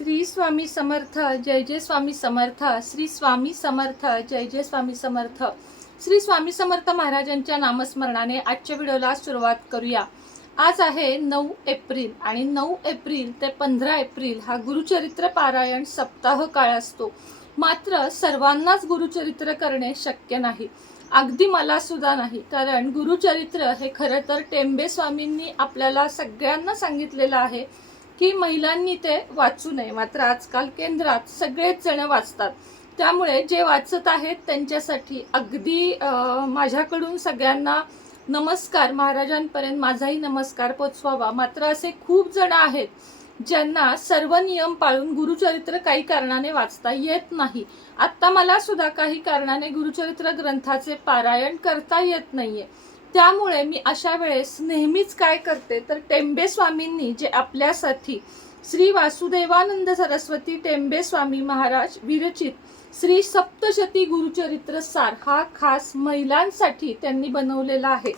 श्री स्वामी समर्थ, जय जय स्वामी समर्थ. श्री स्वामी समर्थ, जय जय स्वामी समर्थ. श्री स्वामी समर्थ महाराजांच्या नामस्मरणाने आजच्या व्हिडिओला सुरुवात करूया. आज आहे 9 एप्रिल आणि 9 एप्रिल ते 15 एप्रिल हा गुरुचरित्र पारायण सप्ताह काळ असतो. मात्र सर्वांनाच गुरुचरित्र करणे शक्य नाही, अगदी मला सुद्धा नाही. कारण गुरुचरित्र हे खरं तर टेंबे स्वामींनी आपल्याला सगळ्यांना सांगितलेलं आहे की महिलांनी ते वाचू नये. मात्र आजकाल केंद्रात सगळेच जण वाचतात, त्यामुळे जे वाचत आहेत त्यांच्यासाठी अगदी माझ्याकडून सगळ्यांना नमस्कार. महाराजांपर्यंत माझाही नमस्कार पोचवावा. मात्र असे खूप जण आहेत ज्यांना सर्व नियम पाळून गुरुचरित्र काही कारणाने वाचता येत नाही. आत्ता मला सुद्धा काही कारणाने गुरुचरित्र ग्रंथाचे पारायण करता येत नाहीये. त्यामुळे मी अशा वेळेस नेहमीच काय करते तर टेंबे स्वामींनी जे आपल्यासाठी श्री वासुदेवानंद सरस्वती टेंबे स्वामी महाराज विरचित श्री सप्तशती गुरुचरित्र सार हा खास महिलांसाठी त्यांनी बनवलेला आहे,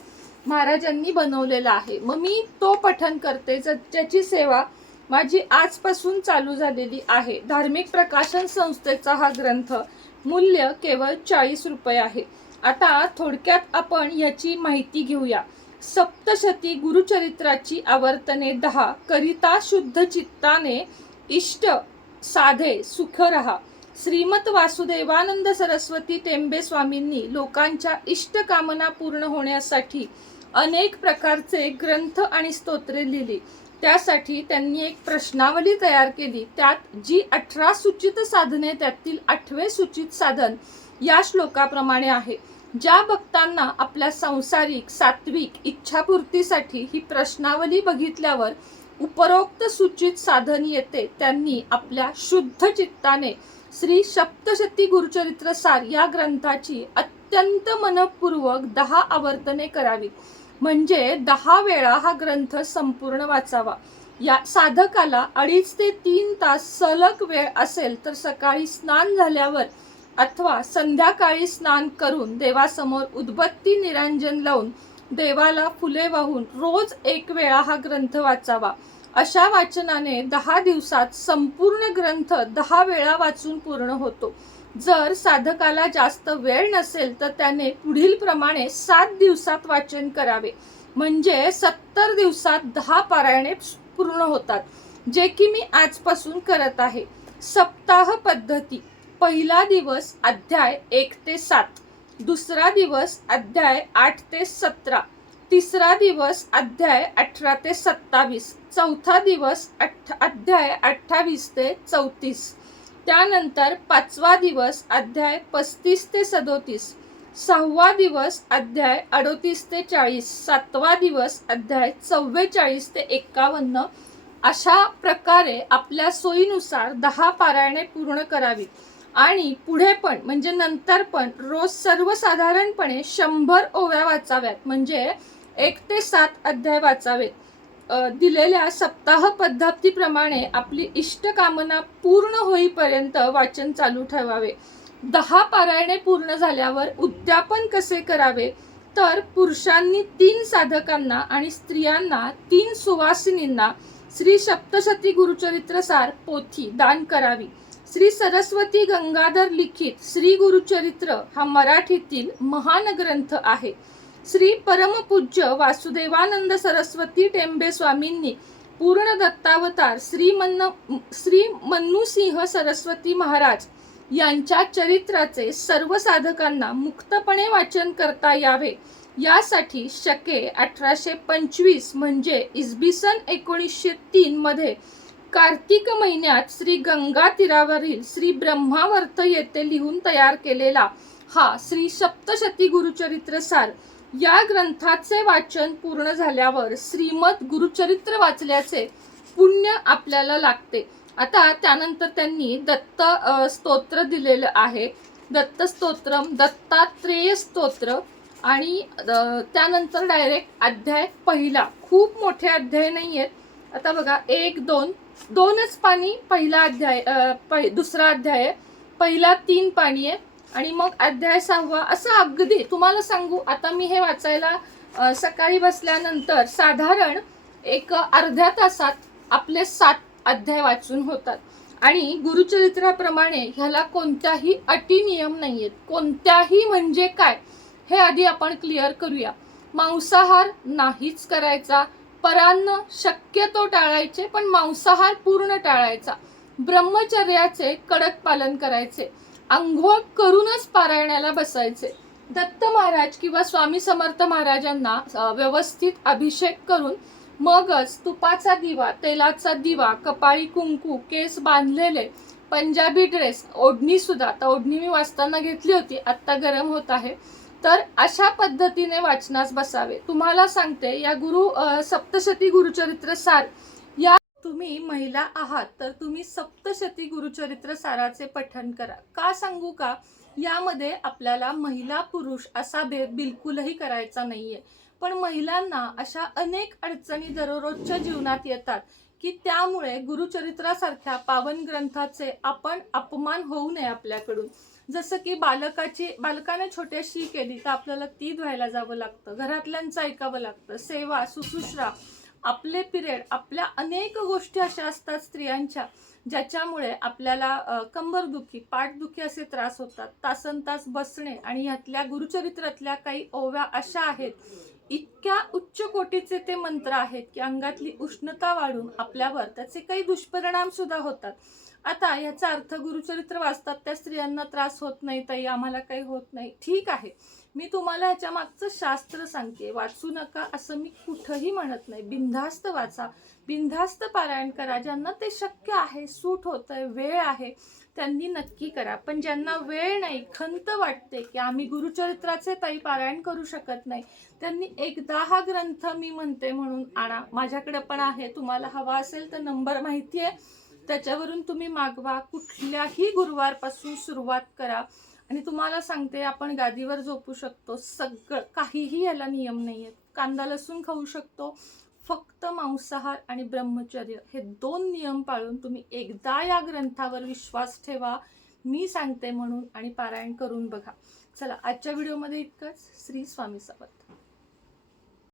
महाराजांनी बनवलेला आहे. मग मी तो पठण करते, ज्याची सेवा माझी आजपासून चालू झालेली आहे. धार्मिक प्रकाशन संस्थेचा हा ग्रंथ, मूल्य केवळ 40 रुपये आहे. आता थोडक्यात आपण याची माहिती घेऊया. सप्तशती गुरुचरित्राची आवर्तने 10 करिता शुद्ध चित्ताने इष्ट साधे सुख रहा. श्रीमत वासुदेवानंद सरस्वती टेंबे स्वामींनी लोकांच्या इष्ट कामना पूर्ण होण्यासाठी अनेक प्रकारचे ग्रंथ आणि स्तोत्रे लिहिली. त्यासाठी त्यांनी एक प्रश्नावली तयार केली. त्यात जी 18 सूचित साधने, त्यातील 8वे सूचित साधन या श्लोकाप्रमाणे आहे. ज्या भक्तांना आपल्या सांसारिक सात्विक इच्छापूर्तीसाठी ही प्रश्नावली बघितल्यावर उपरोक्त सूचित साधन येते, त्यांनी आपल्या शुद्ध चित्ताने श्री सप्तशती गुरुचरित्र सार या ग्रंथाची अत्यंत मनपूर्वक 10 आवर्तने करावी. म्हणजे 10 वेळा हा ग्रंथ संपूर्ण वाचावा. या साधकाला 2.5 ते 3 तास सलग वेळ असेल तर सकाळी स्नान झाल्यावर अथवा संध्याकाळी स्नान करून देवासमोर उदबत्ती निरांजन लावून देवाला फुले वाहून रोज 1 वेळा हा ग्रंथ वाचावा. अशा वाचनाने 10 दिवसात संपूर्ण ग्रंथ 10 वेळा वाचून पूर्ण होतो. जर साधकाला जास्त वेळ नसेल तर त्याने पुढील प्रमाणे 7 दिवसात वाचन करावे. म्हणजे 70 दिवसात 10 पारायणे पूर्ण होतात, जे की मी आजपासून करत आहे. सप्ताह पद्धती: पहिला दिवस अध्याय 1 ते 7, दुसरा दिवस अध्याय 8 ते 17, तिसरा दिवस अध्याय 18 ते 27, चौथा दिवस अध्याय 28 ते 34, त्यानंतर 5वा दिवस अध्याय 35 ते 37, 6वा दिवस अध्याय 38 ते 40, 7वा दिवस अध्याय 44 ते 51. अशा प्रकारे आपल्या सोयीनुसार 10 पारायणे पूर्ण करावी. आणि पुढे पण म्हणजे नंतर पण रोज सर्वसाधारणपणे 100 ओव्या वाचाव्यात. म्हणजे 1 ते 7 अध्याय वाचावेत. दिलेल्या सप्ताह पद्धतीप्रमाणे आपली इष्टकामना पूर्ण होईपर्यंत वाचन चालू ठेवावे. 10 पारायणे पूर्ण झाल्यावर उद्यापन कसे करावे तर पुरुषांनी 3 साधकांना आणि स्त्रियांना 3 सुवासिनींना श्री सप्तशती गुरुचरित्र सार पोथी दान करावी. श्री सरस्वती गंगाधर लिखित श्री गुरुचरित्र हा मराठीतील महान ग्रंथ आहे. श्री परमपूज्य वासुदेवानंद सरस्वती टेंबे स्वामींनी पूर्ण दत्तावतार श्री मन्नूसिंह सरस्वती महाराज यांच्या चरित्राचे सर्व साधकांना मुक्तपणे वाचन करता यावे, यासाठी शके 1825 म्हणजे इसवी सन 1903 मध्ये कार्तिक महिन्यात श्री गंगा तीरावरील श्री ब्रह्मावर्त येथे लिहून तयार केलेला हा श्री सप्तशती गुरुचरित्र सार या ग्रंथाचे वाचन पूर्ण झाल्यावर श्रीमद गुरुचरित्र वाचल्याचे पुण्य आपल्याला लागते. आता त्यानंतर त्यांनी दत्त स्तोत्र दिलेलं आहे. दत्त स्तोत्रम, दत्तात्रेय स्तोत्र आणि त्यानंतर डायरेक्ट अध्याय पहिला. खूप मोठे अध्याय नाही आहेत. आता बघा 1, 2च पानी पहिला अध्याय, दुसरा अध्याय, पहिला 3 पानी आहे आणि मग अध्याय 6वा. असं अगदी तुम्हाला सांगू, आता मी हे वाचायला सकाळी बसल्यानंतर साधारण एक अर्ध्या तासात आपले 7 अध्याय वाचून होतात. आणि गुरुचरित्राप्रमाणे ह्याला कोणत्याही अटी नियम नाहीयेत. कोणत्याही म्हणजे काय हे आधी आपण क्लिअर करूया. मांसाहार नाहीच करायचा, परान्न शक्यतो टाळायचे, पण मांसाहार पूर्ण टाळायचा. ब्रह्मचर्याचे कडक पालन करायचे. अंघोळ करूनच पारायणाला बसायचे. दत्त महाराज किंवा स्वामी समर्थ महाराजांना व्यवस्थित अभिषेक करून मगच तुपाचा दिवा, तेलाचा दिवा, कपाळी कुंकू, केस बांधलेले, पंजाबी ड्रेस, ओढणी सुद्धा, आता ओढणी मी वाचताना घेतली होती, आत्ता गरम होत आहे, तर अशा पद्धतीने वाचनास बसावे. तुम्हाला सांगते, या सप्तशती गुरुचरित्र सार, या तुम्ही महिला आहात तर तुम्ही सप्तशती गुरुचरित्र साराचे पठण करा. का सांगू का, यामध्ये आपल्याला महिला पुरुष असा भेद बिलकुलही करायचा नाहीये. पण महिलांना अशा अनेक अडचणी दररोजच्या जीवनात येतात की त्यामुळे गुरुचरित्रासारख्या पावन ग्रंथाचे आपण अपमान होऊ नये आपल्याकडून. जसं की बालकाने छोट्याशी केली तर आपल्याला ती धुवायला जावं लागतं, घरातल्यांचं ऐकावं लागतं, सेवा सुश्रूषा, आपले पिरियड, आपल्या अनेक गोष्टी अशा असतात स्त्रियांच्या ज्याच्यामुळे आपल्याला कंबरदुखी, पाठदुखी असे त्रास होतात, तासनतास बसणे. आणि ह्यातल्या गुरुचरित्रातल्या काही ओव्या अशा आहेत, इतक्या उच्च कोटीचे ते मंत्र आहेत की अंगातली उष्णता वाढून आपल्यावर त्याचे काही दुष्परिणाम सुद्धा होतात. आता याचा अर्थ गुरुचरित्र वाचतात त्या स्त्रियांना त्रास होत नाही, ताई आम्हाला काही होत नाही, ठीक आहे. मी तुम्हाला ह्याच्या मागचं शास्त्र सांगते, वाचू नका असं मी कुठंही म्हणत नाही. बिनधास्त वाचा, बिनधास्त पारायण करा. ज्यांना ते शक्य आहे, सूट होतंय, वेळ आहे, त्यांनी नक्की करा. पण ज्यांना वेळ नाही, खंत वाटते की आम्ही गुरुचरित्राचे ताई पारायण करू शकत नाही, त्यांनी एकदा हा ग्रंथ मी म्हणते म्हणून आणा. माझ्याकडे पण आहे, तुम्हाला हवा असेल तर नंबर माहिती आहे, त्याच्यावरून तुम्ही मागवा. कुठल्याही गुरुवारपासून सुरुवात करा. आणि तुम्हाला सांगते, आपण गादीवर झोपू शकतो, सगळं काहीही याला नियम नाही आहेत. कांदा लसूण खाऊ शकतो, फक्त मांसाहार आणि ब्रह्मचर्य हे 2 नियम पाळून तुम्ही एकदा या ग्रंथावर विश्वास ठेवा, मी सांगते म्हणून, आणि पारायण करून बघा. चला, आजच्या व्हिडिओमध्ये इतकंच. श्री स्वामी समर्थ.